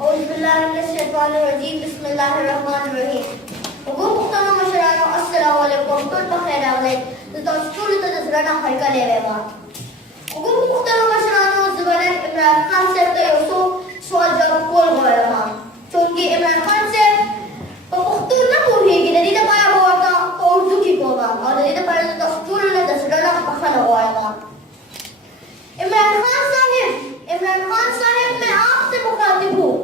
औज़ुबिल्लाहिमिनश्शैतानिर्रजीम बिस्मिल्लाहिर्रहमानिर्रहीम। Hukum muhtaram masyarakat, assalamualaikum warahmatullahi wabarakatuh. Tentang tazrana harika lewa. Hukum muhtaram masyarakat zubaran Imran Khan serta yoso soal jawab kol goyama. Chunki Imran Khan se pemuktul na kuhi kita tidak payah bawa ta urdu ki koga. Ada tidak payah tazrana pakhana goyama. Imran Khan साहब मैं आपसे मुखातिब हूँ।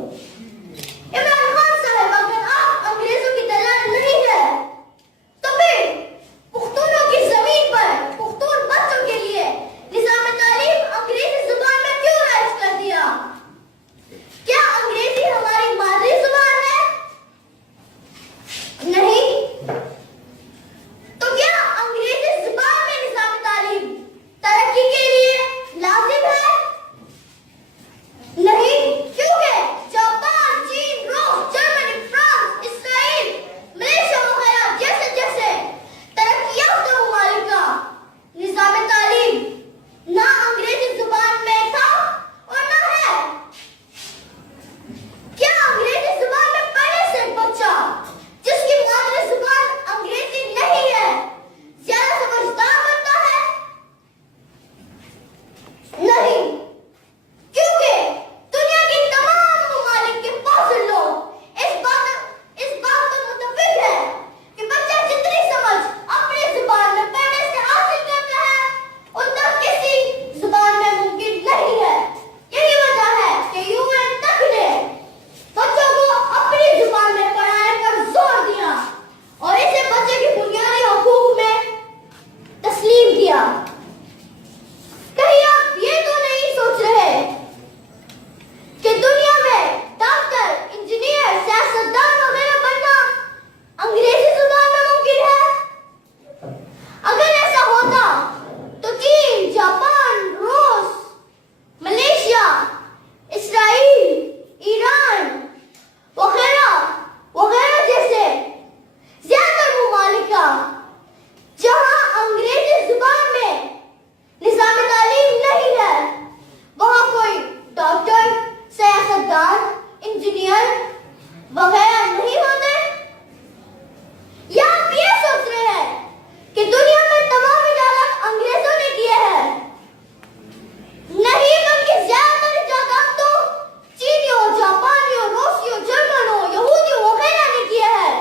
इमरान खान साहब, अगर आप अंग्रेजों की तरह नहीं है तो फिर पुख्तूनों की जमीन पर पुख्तून बच्चों के लिए निजाम तालीम अंग्रेजी जुबान में क्यों राइज कर दिया? क्या अंग्रेजी हमारी मादरी जुबान है? नहीं। तो क्या अंग्रेजी जुबान में निजाम तालीम तरक्की के लिए लाजिम है? नहीं, क्योंकि जापान, चीन, रूस, जर्मनी, फ्रांस, इसराइल, मलेशिया वगैरह जैसे तरक्की याफ्ता ममालिक का निजाम तालीम ना अंग्रेजी जुबान में था और ना है। क्या अंग्रेजी जुबान में पढ़ने से बच्चा जिसकी मादरी जुबान अंग्रेजी नहीं है ज्यादा समझदार बनता है? नहीं, क्योंकि दुनिया के तमाम ममालिक के फाजिल लोग इस बात पर मुत्तफिक है कि बच्चा जितनी समझ अपनी जुबान में पढ़ने से हासिल करता है उतना किसी जुबान में मुमकिन नहीं है। यही वजह है कि यूएन तक ने बच्चों को अपनी जुबान में पढ़ाने पर जोर दिया और इसे बच्चे के बुनियादी हकूक में तस्लीम किया। कहीं आप ये तो नहीं सोच रहे कि दुनिया में डॉक्टर, इंजीनियर, सियासतदान वगैरह बनना अंग्रेजी जुबान में मुमकिन है? अगर ऐसा होता तो चीन, जापान, रूस, मलेशिया, इसराइल, ईरान वगैरह जैसे ज्यादातर ममालिक का जहां अंग्रेजी जुबान में निजाम तालीम नहीं है वहां कोई डॉक्टर, सियासतदान, इंजीनियर वगैरह नहीं होते? या आप ये सोच रहे हैं कि दुनिया में तमाम इजादात अंग्रेजों ने किए हैं? नहीं, बल्कि ज्यादातर इजादात तो चीनियों, जापानियों, रूसियों, जर्मनों, यहूदियों वगैरह ने किए हैं।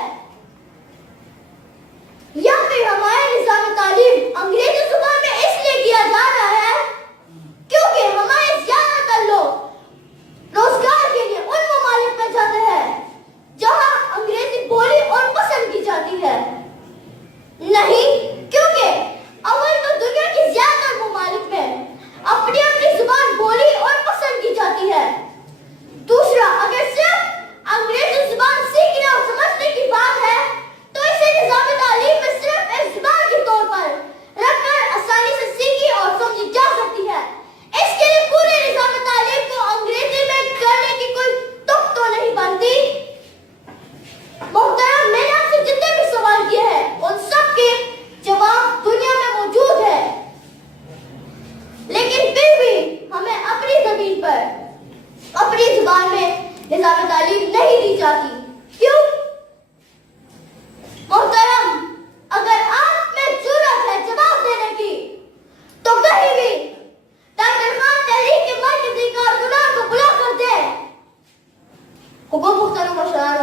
या फिर हमारे निजाम तालीम अंग्रेजी जुबान में इसलिए किया जा रहा है क्योंकि हमारे ज्यादातर लोग रोजगार के लिए उन ममालिक में जाते हैं जहां अंग्रेजी बोली और पसंद की जाती है? नहीं, क्योंकि अव्वल तो दुनिया के ज्यादातर ममालिक में अपनी अपनी जुबान बोली और पसंद की जाती है। दूसरा, अगर सिर्फ अंग्रेजी जुबान सीखने और समझने की बात है तो इसे निजाम तालीम में सिर्फ एक जुबान के तौर पर रखकर आसानी से सीखी और समझी जा सकती है। इसके लिए पूरे निजाम तालीम को अंग्रेजी में करने की कोई तुक तो नहीं बनती। मोहतरम, मैंने आपसे जितने भी सवाल किए हैं उन सब के जवाब दुनिया में मौजूद है, लेकिन फिर भी हमें अपनी जमीन पर अपनी जुबान में निजाम तालीम नहीं दी जाती। क्यों? मोहतरम, अगर आप में जुर्रत है जवाब देने की तो कहीं भी डॉक्टर खान तहरीक के मरकजी कारकुनान को बुला कर दे। हुकुम मुख्तरम मशरान